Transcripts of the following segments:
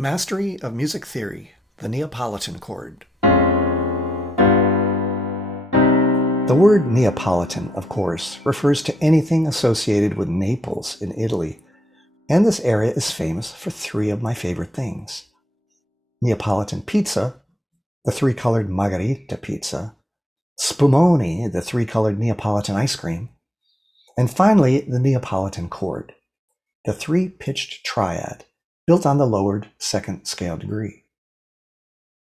Mastery of Music Theory, the Neapolitan Chord. The word Neapolitan, of course, refers to anything associated with Naples in Italy, and this area is famous for three of my favorite things. Neapolitan pizza, the three-colored margherita pizza, spumoni, the three-colored Neapolitan ice cream, and finally the Neapolitan chord, the three-pitched triad built on the lowered second scale degree.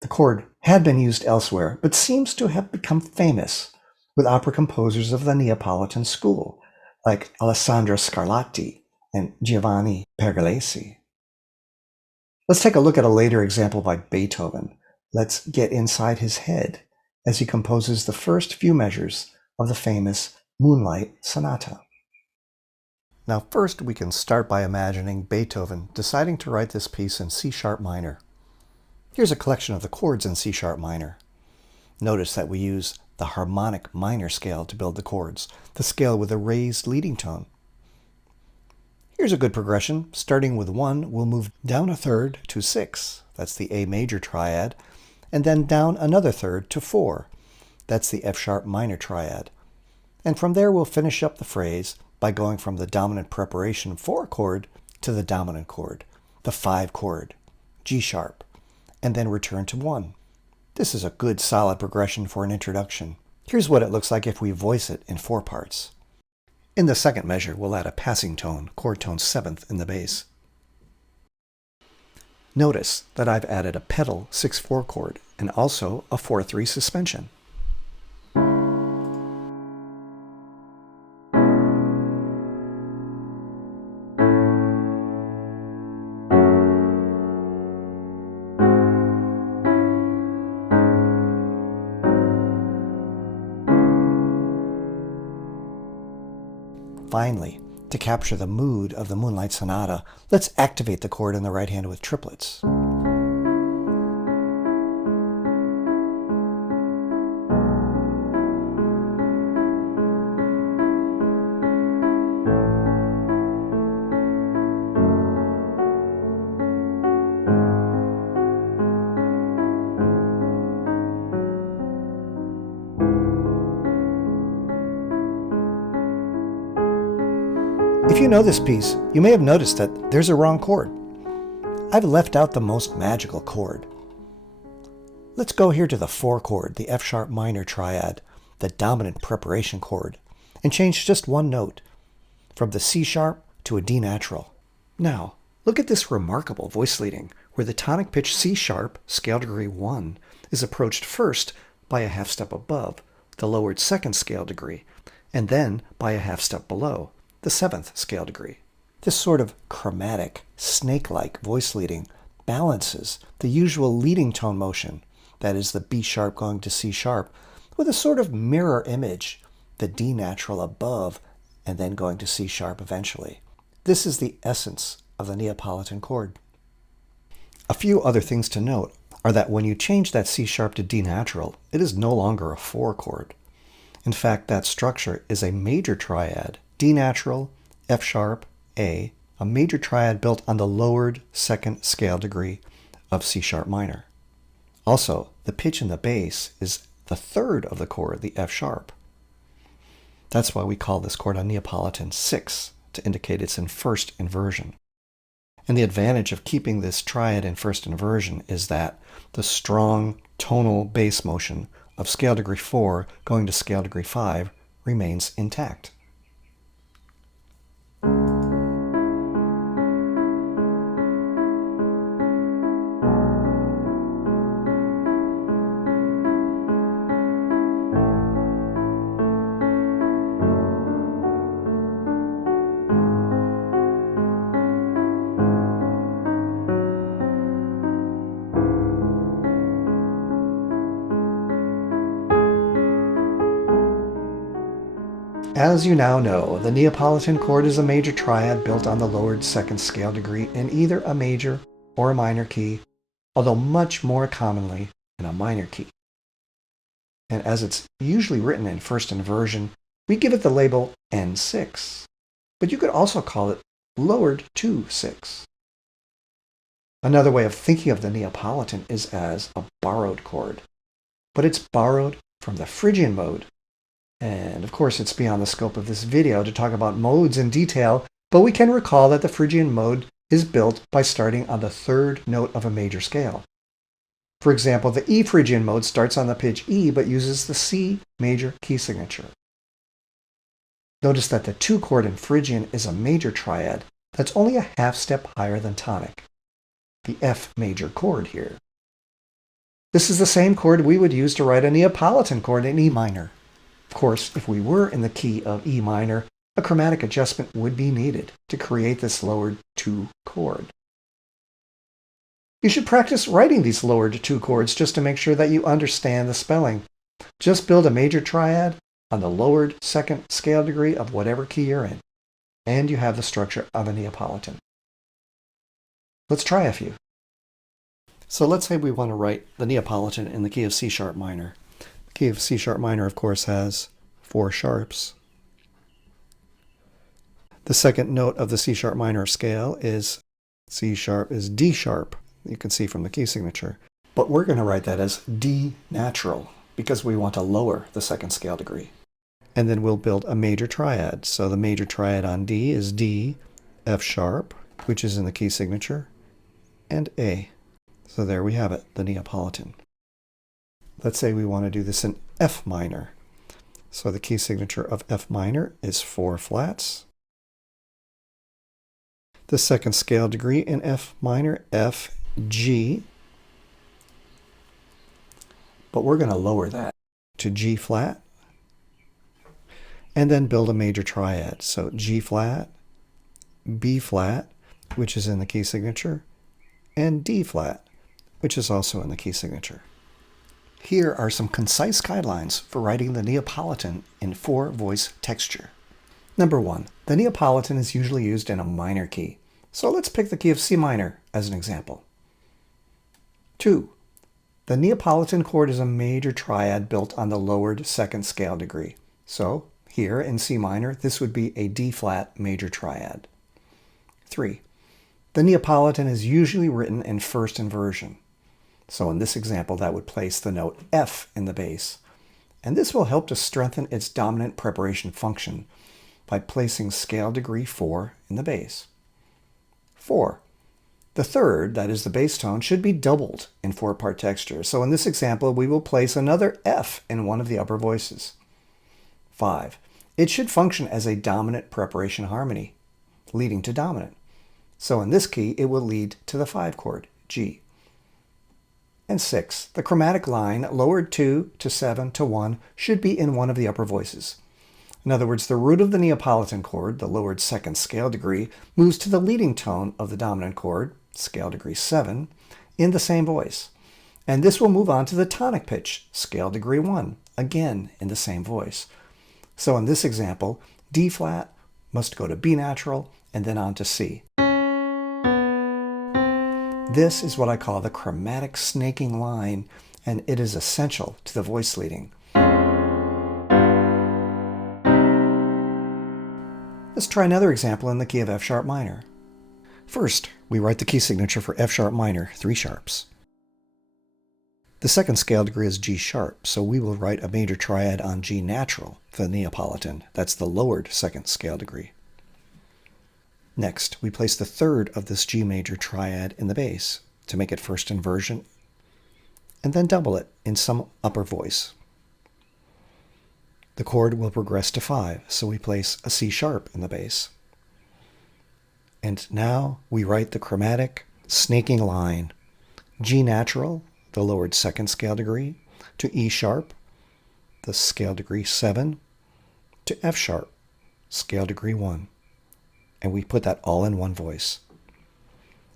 The chord had been used elsewhere, but seems to have become famous with opera composers of the Neapolitan school, like Alessandro Scarlatti and Giovanni Pergolesi. Let's take a look at a later example by Beethoven. Let's get inside his head as he composes the first few measures of the famous Moonlight Sonata. Now first we can start by imagining Beethoven deciding to write this piece in C-sharp minor. Here's a collection of the chords in C-sharp minor. Notice that we use the harmonic minor scale to build the chords, the scale with a raised leading tone. Here's a good progression. Starting with 1, we'll move down a third to 6. That's the A major triad. And then down another third to 4. That's the F-sharp minor triad. And from there we'll finish up the phrase by going from the dominant preparation 4 chord to the dominant chord, the 5 chord, G-sharp, and then return to 1. This is a good solid progression for an introduction. Here's what it looks like if we voice it in 4 parts. In the second measure, we'll add a passing tone, chord tone 7th in the bass. Notice that I've added a pedal 6/4 chord and also a 4/3 suspension. Finally, to capture the mood of the Moonlight Sonata, let's activate the chord in the right hand with triplets. If you know this piece, you may have noticed that there's a wrong chord. I've left out the most magical chord. Let's go here to the 4 chord, the F-sharp minor triad, the dominant preparation chord, and change just one note, from the C-sharp to a D natural. Now, look at this remarkable voice leading, where the tonic pitch C-sharp, scale degree 1, is approached first by a half step above, the lowered second scale degree, and then by a half step below, the 7th scale degree. This sort of chromatic, snake-like voice leading balances the usual leading tone motion, that is the B sharp going to C sharp, with a sort of mirror image, the D natural above and then going to C sharp eventually. This is the essence of the Neapolitan chord. A few other things to note are that when you change that C sharp to D natural, it is no longer a 4 chord. In fact, that structure is a major triad, D natural, F sharp, A, a major triad built on the lowered second scale degree of C sharp minor. Also, the pitch in the bass is the third of the chord, the F sharp. That's why we call this chord a Neapolitan 6, to indicate it's in first inversion. And the advantage of keeping this triad in first inversion is that the strong tonal bass motion of scale degree 4 going to scale degree 5 remains intact. As you now know, the Neapolitan chord is a major triad built on the lowered second scale degree in either a major or a minor key, although much more commonly in a minor key. And as it's usually written in first inversion, we give it the label N6, but you could also call it lowered to 6. Another way of thinking of the Neapolitan is as a borrowed chord, but it's borrowed from the Phrygian mode. And of course, it's beyond the scope of this video to talk about modes in detail, but we can recall that the Phrygian mode is built by starting on the third note of a major scale. For example, the E Phrygian mode starts on the pitch E but uses the C major key signature. Notice that the 2 chord in Phrygian is a major triad that's only a half step higher than tonic, the F major chord here. This is the same chord we would use to write a Neapolitan chord in E minor. Of course, if we were in the key of E minor, a chromatic adjustment would be needed to create this lowered 2 chord. You should practice writing these lowered 2 chords just to make sure that you understand the spelling. Just build a major triad on the lowered second scale degree of whatever key you're in, and you have the structure of a Neapolitan. Let's try a few. So let's say we want to write the Neapolitan in the key of C sharp minor. The key of C sharp minor, of course, has 4 sharps. The second note of the C sharp minor scale is C sharp is D sharp. You can see from the key signature. But we're going to write that as D natural because we want to lower the second scale degree. And then we'll build a major triad. So the major triad on D is D, F sharp, which is in the key signature, and A. So there we have it, the Neapolitan. Let's say we want to do this in F minor. So the key signature of F minor is 4 flats. The second scale degree in F minor, F, G. But we're going to lower that to G flat and then build a major triad. So G flat, B flat, which is in the key signature, and D flat, which is also in the key signature. Here are some concise guidelines for writing the Neapolitan in 4-voice texture. Number 1, the Neapolitan is usually used in a minor key. So let's pick the key of C minor as an example. 2, the Neapolitan chord is a major triad built on the lowered second scale degree. So here in C minor, this would be a D flat major triad. 3, the Neapolitan is usually written in first inversion. So in this example, that would place the note F in the bass. And this will help to strengthen its dominant preparation function by placing scale degree 4 in the bass. 4, the third, that is the bass tone, should be doubled in 4-part texture. So in this example, we will place another F in one of the upper voices. 5, it should function as a dominant preparation harmony, leading to dominant. So in this key, it will lead to the 5 chord, G. And 6, the chromatic line, lowered 2 to 7 to 1, should be in one of the upper voices. In other words, the root of the Neapolitan chord, the lowered second scale degree, moves to the leading tone of the dominant chord, scale degree 7, in the same voice. And this will move on to the tonic pitch, scale degree 1, again in the same voice. So in this example, D flat must go to B natural and then on to C. This is what I call the chromatic snaking line, and it is essential to the voice leading. Let's try another example in the key of F sharp minor. First, we write the key signature for F sharp minor, 3 sharps. The second scale degree is G sharp, so we will write a major triad on G natural for the Neapolitan. That's the lowered second scale degree. Next, we place the third of this G major triad in the bass to make it first inversion, and then double it in some upper voice. The chord will progress to 5, so we place a C sharp in the bass. And now we write the chromatic snaking line, G natural, the lowered second scale degree, to E sharp, the scale degree 7, to F sharp, scale degree 1. And we put that all in one voice.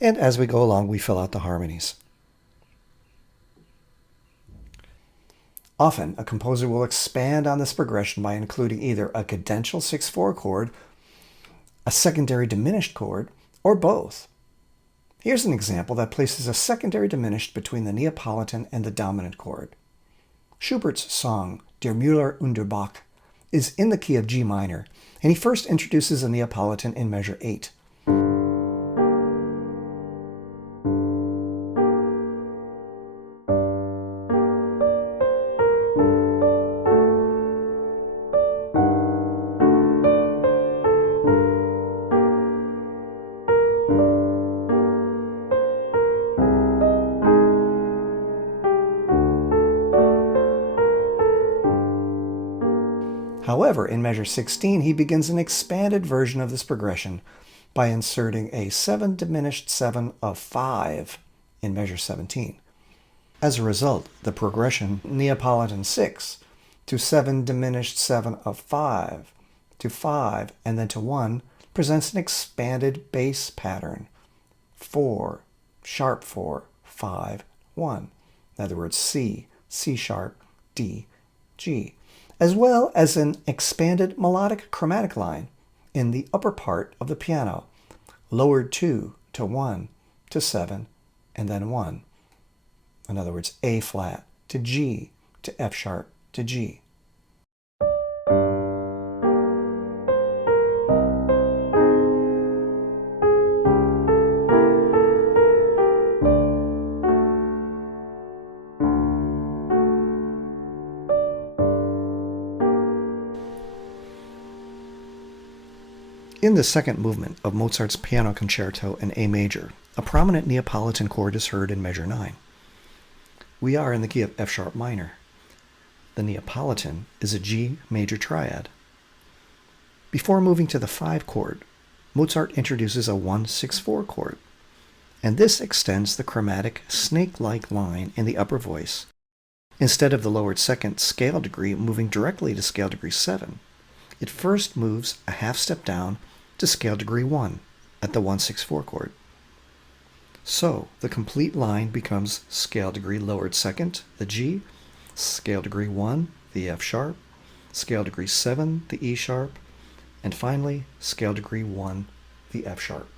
And as we go along, we fill out the harmonies. Often, a composer will expand on this progression by including either a cadential 6/4 chord, a secondary diminished chord, or both. Here's an example that places a secondary diminished between the Neapolitan and the dominant chord. Schubert's song, Der Müller und der Bach, is in the key of G minor, and he first introduces a Neapolitan in measure 8. However, in measure 16, he begins an expanded version of this progression by inserting a 7 diminished 7 of 5 in measure 17. As a result, the progression Neapolitan 6 to 7 diminished 7 of 5 to 5 and then to 1 presents an expanded bass pattern. 4, sharp 4, 5, 1. In other words, C, C sharp, D, G, as well as an expanded melodic chromatic line in the upper part of the piano, lowered 2 to 1 to 7 and then 1. In other words, A flat to G to F sharp to G. In the second movement of Mozart's Piano Concerto in A major, a prominent Neapolitan chord is heard in measure 9. We are in the key of F sharp minor. The Neapolitan is a G major triad. Before moving to the 5 chord, Mozart introduces a 1-6-4 chord, and this extends the chromatic snake-like line in the upper voice. Instead of the lowered second scale degree moving directly to scale degree 7, it first moves a half step down to scale degree 1 at the 1-6-4 chord. So the complete line becomes scale degree lowered second, the G, scale degree 1, the F sharp, scale degree 7, the E sharp, and finally scale degree 1, the F sharp.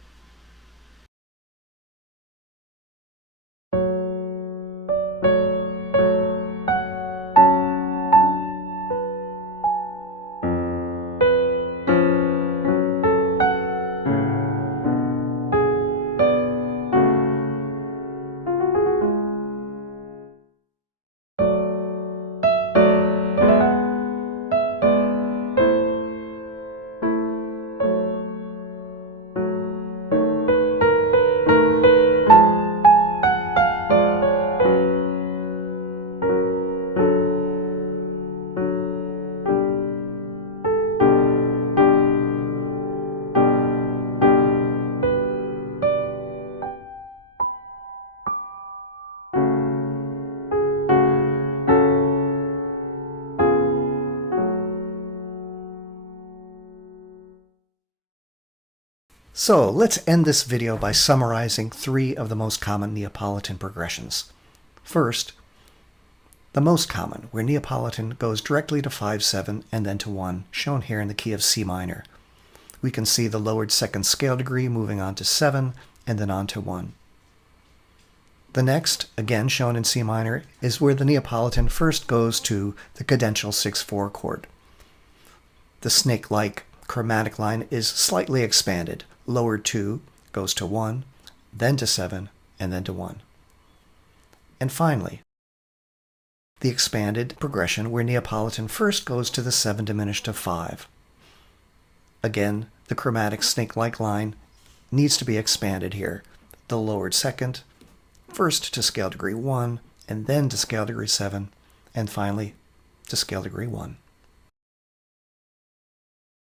So let's end this video by summarizing 3 of the most common Neapolitan progressions. First, the most common, where Neapolitan goes directly to 5-7 and then to 1, shown here in the key of C minor. We can see the lowered second scale degree moving on to 7 and then on to 1. The next, again shown in C minor, is where the Neapolitan first goes to the cadential 6-4 chord. The snake-like chromatic line is slightly expanded. Lowered 2 goes to 1, then to 7, and then to 1. And finally, the expanded progression where Neapolitan first goes to the 7 diminished of 5. Again, the chromatic snake-like line needs to be expanded here. The lowered second, first to scale degree 1, and then to scale degree 7, and finally to scale degree 1.